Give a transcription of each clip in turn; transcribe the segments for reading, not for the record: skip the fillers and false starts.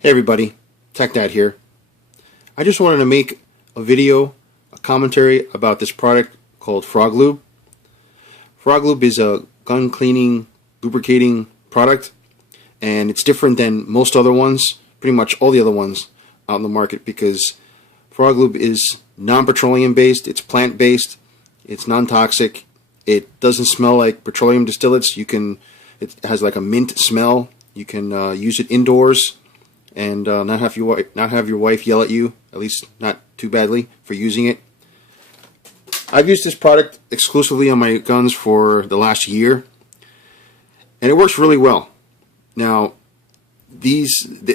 Hey everybody, Tech Dad here. I just wanted to make a video, a commentary about this product called Frog Lube. Frog Lube is a gun cleaning, lubricating product, and it's different than most other ones, pretty much all the other ones out in the market, because Frog Lube is non-petroleum based, it's plant based, it's non-toxic, it doesn't smell like petroleum distillates. It has like a mint smell. You can use it indoors and not have your wife yell at you, at least not too badly, for using it. I've used this product exclusively on my guns for the last year, and it works really well. Now, they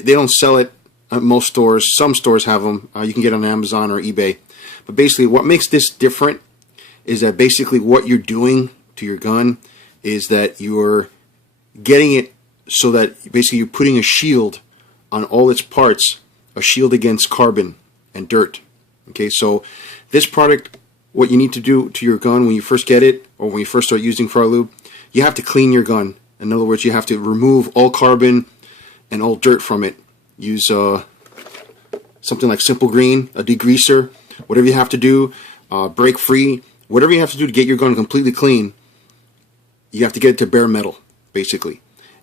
don't sell it at most stores. Some stores have them. You can get on Amazon or eBay. But basically, what makes this different is that basically what you're doing to your gun is that you're getting it so that basically you're putting a shield on all its parts, a shield against carbon and dirt. Okay, so this product, what you need to do to your gun when you first get it, or when you first start using Frog Lube, you have to clean your gun. In other words, you have to remove all carbon and all dirt from it. Use something like Simple Green, a degreaser, whatever you have to do, break free, whatever you have to do to get your gun completely clean. You have to get it to bare metal, basically.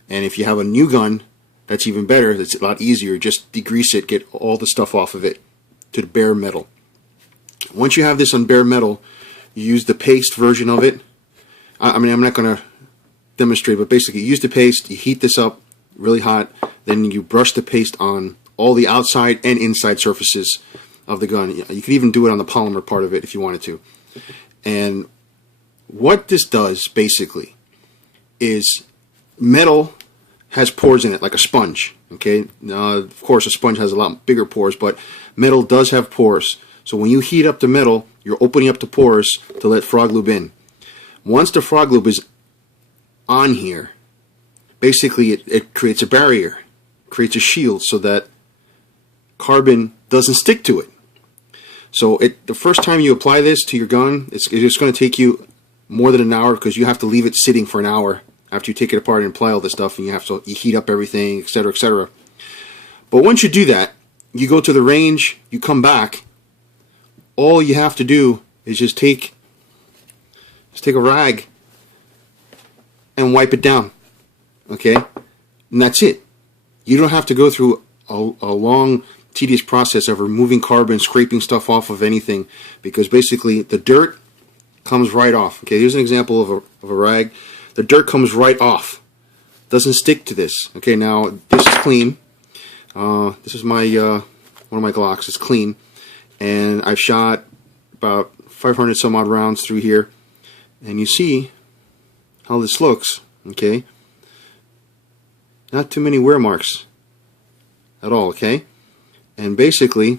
And if you have a new gun, that's even better. It's a lot easier. Just degrease it, get all the stuff off of it to the bare metal. Once you have this on bare metal, you use the paste version of it. I'm not going to demonstrate, but basically you use the paste, you heat this up really hot, then you brush the paste on all the outside and inside surfaces of the gun. You can even do it on the polymer part of it if you wanted to. And what this does basically is metal has pores in it like a sponge. Okay, of course a sponge has a lot bigger pores, but metal does have pores. So when you heat up the metal, you're opening up the pores to let Frog Lube in. Once the Frog Lube is on here, basically it creates a barrier, creates a shield so that carbon doesn't stick to it. So the first time you apply this to your gun, it's going to take you more than an hour, because you have to leave it sitting for an hour after you take it apart and apply all this stuff, and you heat up everything, etc., etc. But once you do that, you go to the range, you come back, all you have to do is just take a rag and wipe it down. Okay? And that's it. You don't have to go through a long, tedious process of removing carbon, scraping stuff off of anything, because basically the dirt comes right off. Okay, here's an example of a rag. The dirt comes right off. Doesn't stick to this. Okay, now this is clean. This is my one of my Glocks. It's clean, and I've shot about 500 some odd rounds through here, and you see how this looks. Okay, not too many wear marks at all. Okay, and basically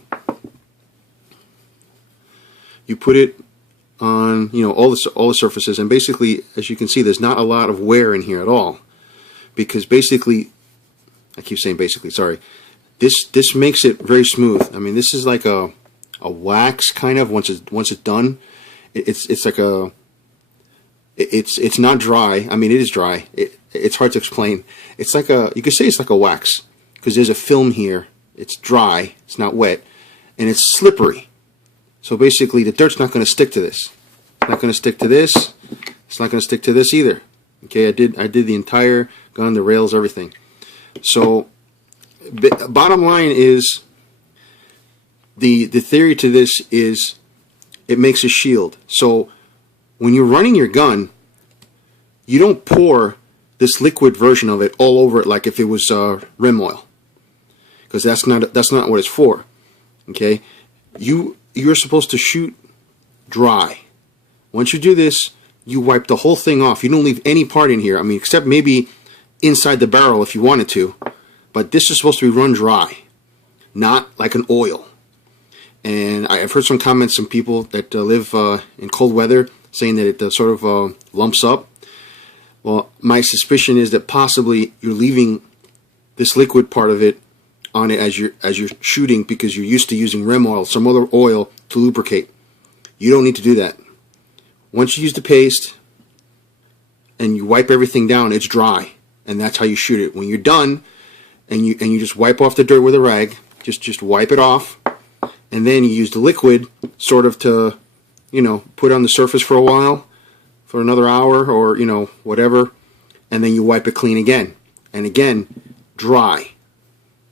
you put it on, all the surfaces, and basically, as you can see, there's not a lot of wear in here at all, because basically, I keep saying basically, sorry, this makes it very smooth. I mean, this is like a wax kind of. Once it's done, it's like it's not dry. I mean, it is dry. It's hard to explain. It's like you could say it's like a wax, because there's a film here. It's dry. It's not wet, and it's slippery. So basically, the dirt's not going to stick to this. It's not going to stick to this. It's not going to stick to this either. Okay, I did the entire gun, the rails, everything. So, bottom line is, the theory to this is it makes a shield. So when you're running your gun, you don't pour this liquid version of it all over it like if it was rim oil, because that's not what it's for. Okay, you're supposed to shoot dry. Once you do this, you wipe the whole thing off. You don't leave any part in here. I mean, except maybe inside the barrel if you wanted to. But this is supposed to be run dry, not like an oil. And I've heard some comments from people that live in cold weather saying that it sort of lumps up. Well, my suspicion is that possibly you're leaving this liquid part of it on it as you're shooting, because you're used to using rim oil, some other oil, to lubricate. You don't need to do that. Once you use the paste and you wipe everything down, it's dry, and that's how you shoot it. When you're done, and you just wipe off the dirt with a rag. Just wipe it off, and then you use the liquid sort of to, you know, put on the surface for a while, for another hour or, you know, whatever, and then you wipe it clean again. And again, dry.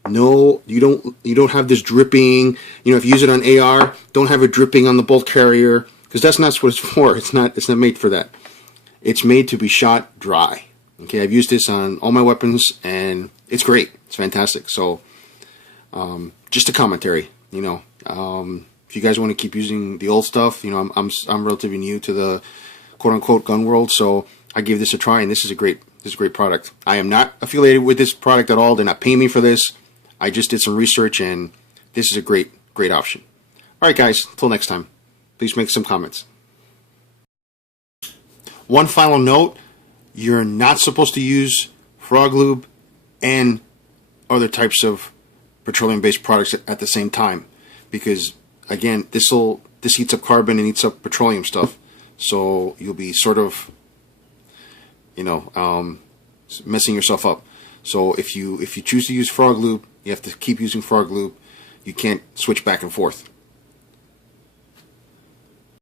No, you don't have this dripping. You know, if you use it on AR, don't have it dripping on the bolt carrier, because that's not what it's for. It's not made for that. It's made to be shot dry. Okay, I've used this on all my weapons, and it's great. It's fantastic. So, just a commentary. You know, if you guys want to keep using the old stuff, you know, I'm relatively new to the quote unquote gun world, so I gave this a try, and this is a great product. I am not affiliated with this product at all. They're not paying me for this. I just did some research, and this is a great option. All right, guys. Until next time, please make some comments. One final note: you're not supposed to use Frog Lube and other types of petroleum-based products at the same time, because again, this heats up carbon and heats up petroleum stuff, so you'll be sort of, you know, messing yourself up. So if you choose to use Frog Lube, you have to keep using Frog Lube. You can't switch back and forth.